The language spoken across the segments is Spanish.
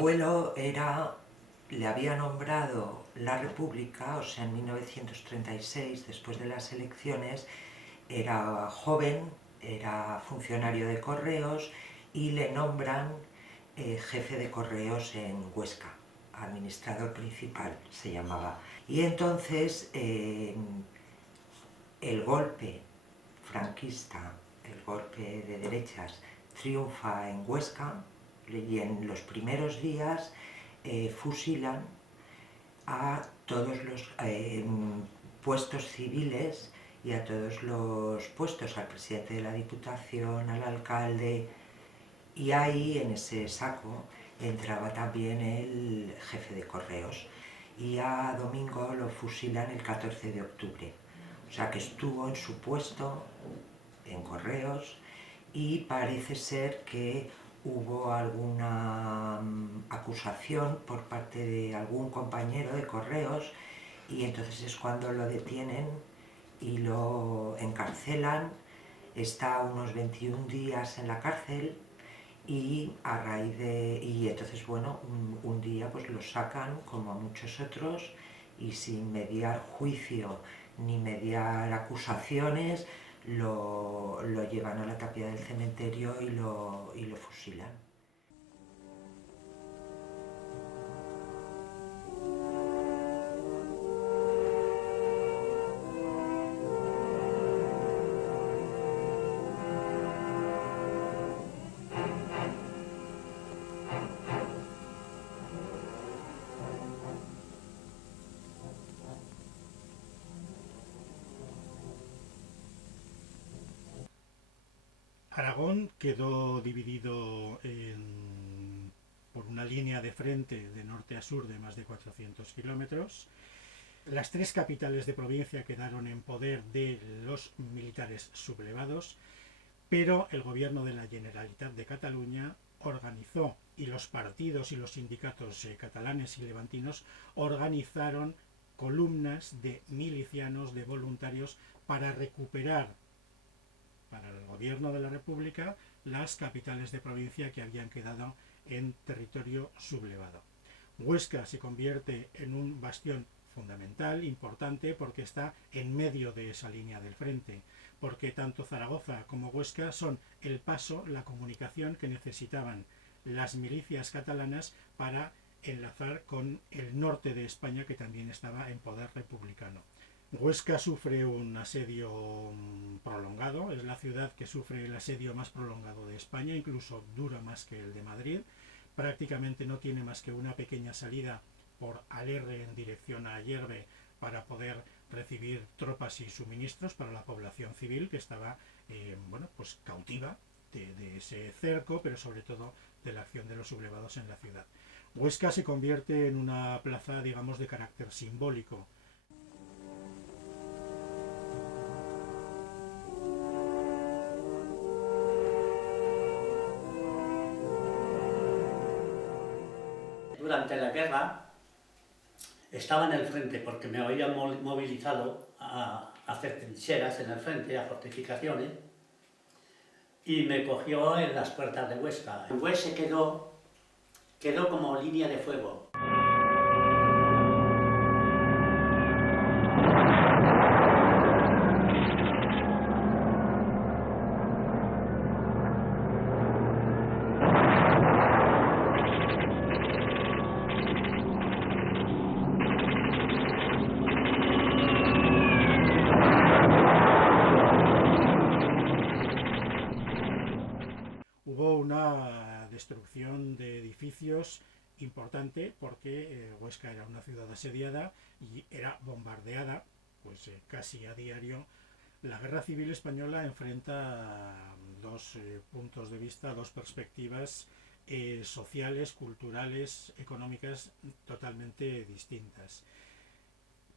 abuelo le había nombrado la República, o sea, en 1936, después de las elecciones, era joven, era funcionario de correos y le nombran jefe de correos en Huesca, administrador principal se llamaba. Y entonces el golpe franquista, el golpe de derechas, triunfa en Huesca y en los primeros días fusilan a todos los puestos civiles y a todos los puestos, al presidente de la Diputación, al alcalde, y ahí en ese saco entraba también el jefe de correos, y a Domingo lo fusilan el 14 de octubre. O sea que estuvo en su puesto en correos y parece ser que hubo alguna acusación por parte de algún compañero de correos y entonces es cuando lo detienen y lo encarcelan. Está unos 21 días en la cárcel y entonces bueno, un día pues lo sacan como a muchos otros y sin mediar juicio ni mediar acusaciones lo llevan a la tapia del cementerio y lo fusilan. Aragón quedó dividido por una línea de frente de norte a sur de más de 400 kilómetros. Las tres capitales de provincia quedaron en poder de los militares sublevados, pero el gobierno de la Generalitat de Cataluña organizó, y los partidos y los sindicatos catalanes y levantinos organizaron columnas de milicianos, de voluntarios, para recuperar para el gobierno de la República las capitales de provincia que habían quedado en territorio sublevado. Huesca se convierte en un bastión fundamental, importante, porque está en medio de esa línea del frente, porque tanto Zaragoza como Huesca son el paso, la comunicación que necesitaban las milicias catalanas para enlazar con el norte de España, que también estaba en poder republicano. Huesca sufre un asedio prolongado, es la ciudad que sufre el asedio más prolongado de España, incluso dura más que el de Madrid. Prácticamente no tiene más que una pequeña salida por Alerre en dirección a Ayerbe para poder recibir tropas y suministros para la población civil que estaba pues cautiva de ese cerco, pero sobre todo de la acción de los sublevados en la ciudad. Huesca se convierte en una plaza, digamos, de carácter simbólico. Durante la guerra estaba en el frente porque me habían movilizado a hacer trincheras en el frente, a fortificaciones, y me cogió en las puertas de Huesca. Huesca quedó como línea de fuego. Hubo una destrucción de edificios importante porque Huesca era una ciudad asediada y era bombardeada pues casi a diario. La guerra civil española enfrenta dos puntos de vista, dos perspectivas sociales, culturales, económicas totalmente distintas.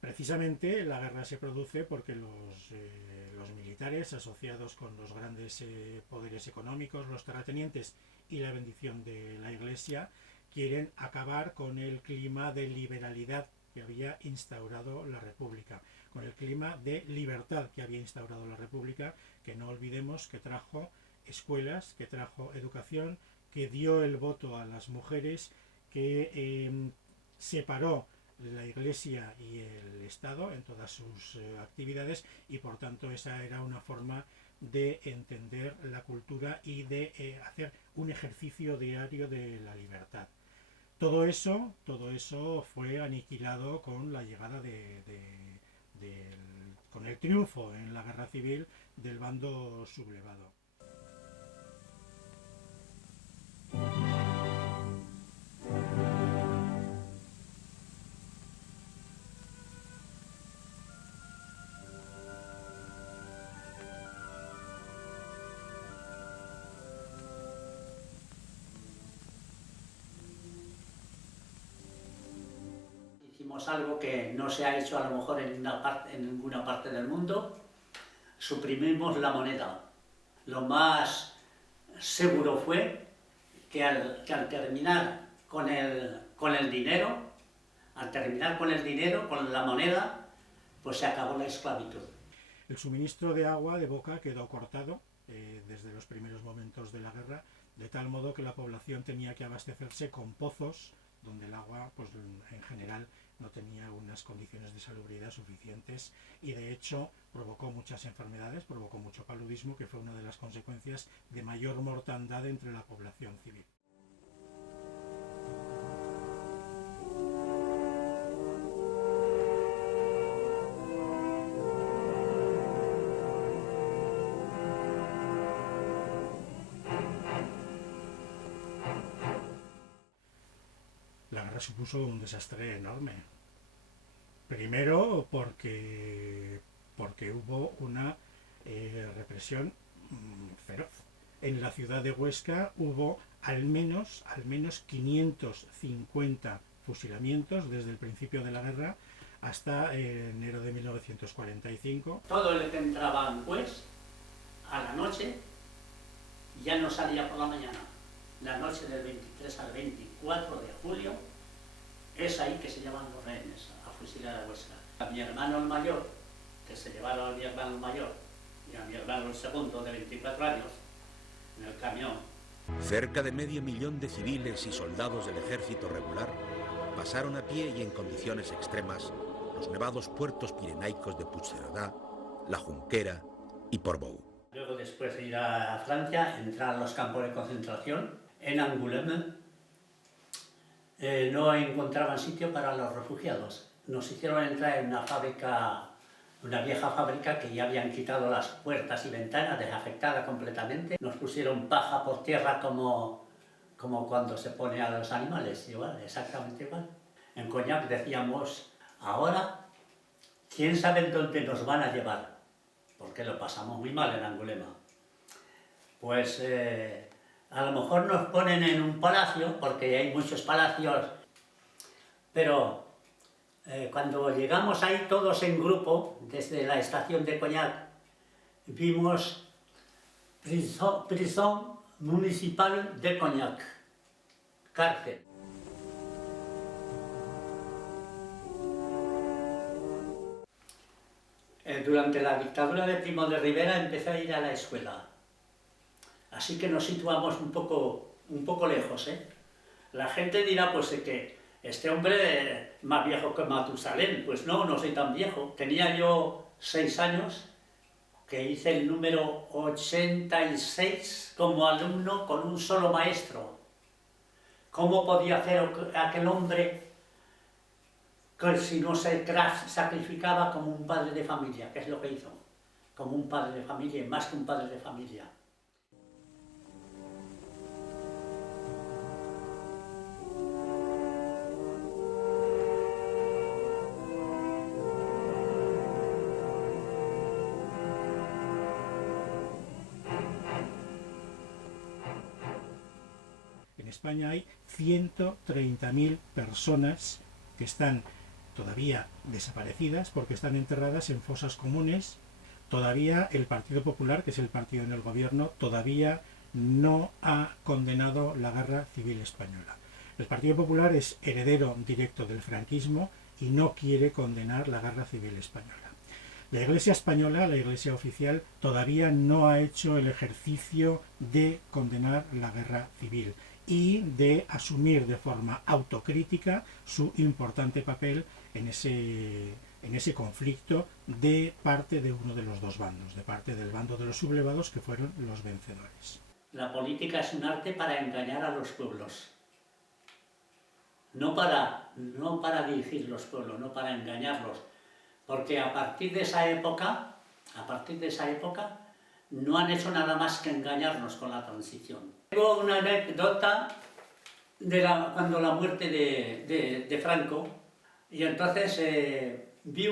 Precisamente la guerra se produce porque los militares, asociados con los grandes poderes económicos, los terratenientes y la bendición de la Iglesia, quieren acabar con el clima de liberalidad que había instaurado la República, con el clima de libertad que había instaurado la República, que no olvidemos que trajo escuelas, que trajo educación, que dio el voto a las mujeres, que separó la Iglesia y el Estado en todas sus actividades, y por tanto esa era una forma de entender la cultura y de hacer un ejercicio diario de la libertad. Todo eso fue aniquilado con la llegada con el triunfo en la guerra civil del bando sublevado. Hicimos algo que no se ha hecho a lo mejor en ninguna parte del mundo. Suprimimos la moneda. Lo más seguro fue que al terminar con el dinero, con la moneda, pues se acabó la esclavitud. El suministro de agua de Boca quedó cortado desde los primeros momentos de la guerra, de tal modo que la población tenía que abastecerse con pozos donde el agua, pues en general, no tenía unas condiciones de salubridad suficientes, y de hecho provocó muchas enfermedades, provocó mucho paludismo, que fue una de las consecuencias de mayor mortandad entre la población civil. La guerra supuso un desastre enorme. Primero porque hubo una represión feroz. En la ciudad de Huesca hubo al menos 550 fusilamientos desde el principio de la guerra hasta enero de 1945. Todo el que entraba en Hues a la noche ya no salía por la mañana. La noche del 23 al 24 de julio es ahí que se llevan los rehenes a fusilar a Huesca. A mi hermano el mayor, que se llevaron a mi hermano el mayor y a mi hermano el segundo de 24 años en el camión. Cerca de 500.000 de civiles y soldados del ejército regular pasaron a pie y en condiciones extremas los nevados puertos pirenaicos de Puigcerdá, La Junquera y Portbou. Luego, después de ir a Francia, entrar a los campos de concentración. En Angoulême no encontraban sitio para los refugiados. Nos hicieron entrar en una fábrica, una vieja fábrica que ya habían quitado las puertas y ventanas, desafectada completamente. Nos pusieron paja por tierra como cuando se pone a los animales, igual, exactamente igual. En Cognac decíamos, ahora, ¿quién sabe dónde nos van a llevar? Porque lo pasamos muy mal en Angoulême. Pues a lo mejor nos ponen en un palacio, porque hay muchos palacios, pero cuando llegamos ahí todos en grupo, desde la estación de Cognac, vimos prisión municipal de Cognac, cárcel. Durante la dictadura de Primo de Rivera empecé a ir a la escuela. Así que nos situamos un poco lejos, ¿eh? La gente dirá pues que este hombre es más viejo que Matusalén. Pues no, no soy tan viejo. Tenía yo 6 años, que hice el número 86 como alumno con un solo maestro. ¿Cómo podía hacer aquel hombre que si no se sacrificaba como un padre de familia? ¿Qué es lo que hizo? Como un padre de familia, y más que un padre de familia. En España hay 130.000 personas que están todavía desaparecidas porque están enterradas en fosas comunes. Todavía el Partido Popular, que es el partido en el gobierno, todavía no ha condenado la Guerra Civil Española. El Partido Popular es heredero directo del franquismo y no quiere condenar la Guerra Civil Española. La Iglesia española, la Iglesia oficial, todavía no ha hecho el ejercicio de condenar la guerra civil, y de asumir de forma autocrítica su importante papel en ese conflicto de parte de uno de los dos bandos, de parte del bando de los sublevados, que fueron los vencedores. La política es un arte para engañar a los pueblos, no para dirigir los pueblos, no para engañarlos, porque a partir de esa época no han hecho nada más que engañarnos con la transición. Tengo una anécdota de cuando la muerte de Franco, y entonces vi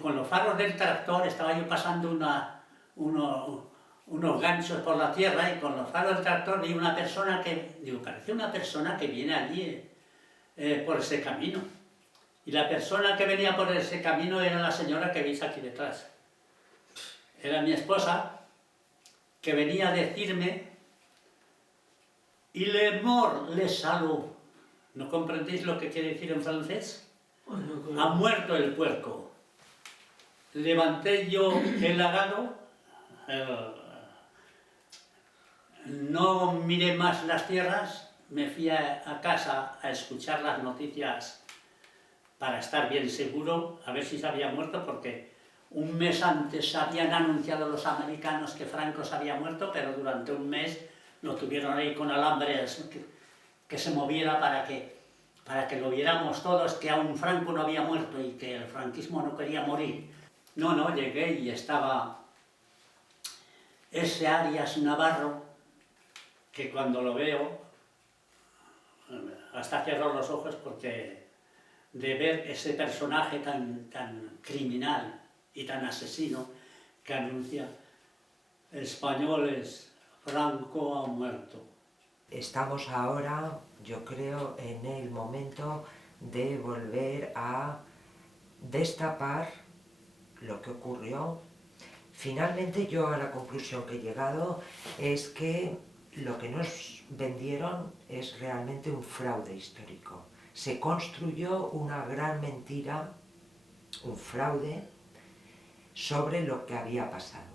con los faros del tractor, estaba yo pasando unos ganchos por la tierra, y con los faros del tractor vi una persona parece una persona que viene allí por ese camino. Y la persona que venía por ese camino era la señora que veis aquí detrás. Era mi esposa, que venía a decirme: «Il est mort, le salud». ¿No comprendéis lo que quiere decir en francés? Ha muerto el puerco. Levanté yo el agado, no miré más las tierras, me fui a casa a escuchar las noticias para estar bien seguro, a ver si se había muerto, porque un mes antes habían anunciado los americanos que Franco se había muerto, pero durante un mes lo tuvieron ahí con alambres que se moviera para que lo viéramos todos, que aún Franco no había muerto y que el franquismo no quería morir. No, llegué y estaba ese Arias Navarro, que cuando lo veo, hasta cierro los ojos, porque de ver ese personaje tan criminal y tan asesino que anuncia: españoles, Franco ha muerto. Estamos ahora, yo creo, en el momento de volver a destapar lo que ocurrió. Finalmente, yo a la conclusión que he llegado es que lo que nos vendieron es realmente un fraude histórico. Se construyó una gran mentira, un fraude, sobre lo que había pasado.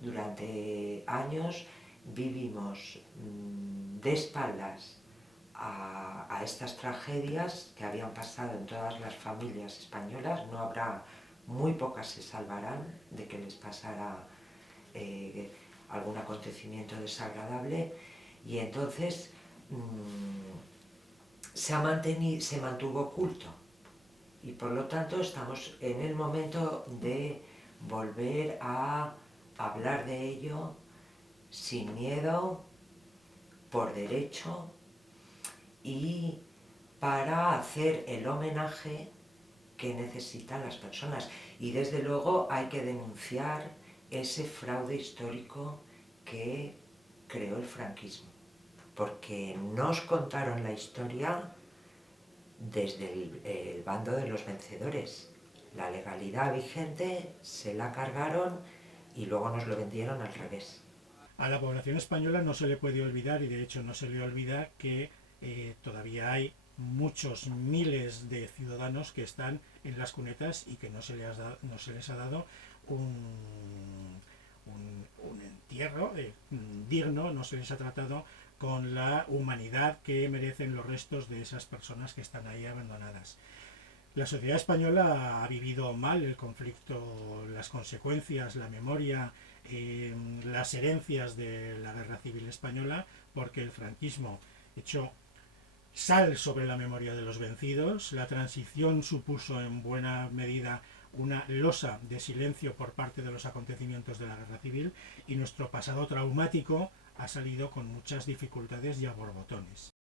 Durante años vivimos de espaldas a estas tragedias que habían pasado en todas las familias españolas. No habrá, muy pocas se salvarán de que les pasara algún acontecimiento desagradable, y entonces se mantuvo oculto, y por lo tanto estamos en el momento de volver a hablar de ello sin miedo, por derecho, y para hacer el homenaje que necesitan las personas. Y desde luego hay que denunciar ese fraude histórico que creó el franquismo, porque nos contaron la historia desde el bando de los vencedores. La legalidad vigente se la cargaron y luego nos lo vendieron al revés. A la población española no se le puede olvidar, y de hecho no se le olvida, que todavía hay muchos miles de ciudadanos que están en las cunetas y que no se les ha dado un entierro digno, no se les ha tratado con la humanidad que merecen los restos de esas personas que están ahí abandonadas. La sociedad española ha vivido mal el conflicto, las consecuencias, la memoria, las herencias de la Guerra Civil Española, porque el franquismo echó sal sobre la memoria de los vencidos. La transición supuso en buena medida una losa de silencio por parte de los acontecimientos de la Guerra Civil, y nuestro pasado traumático ha salido con muchas dificultades y a borbotones.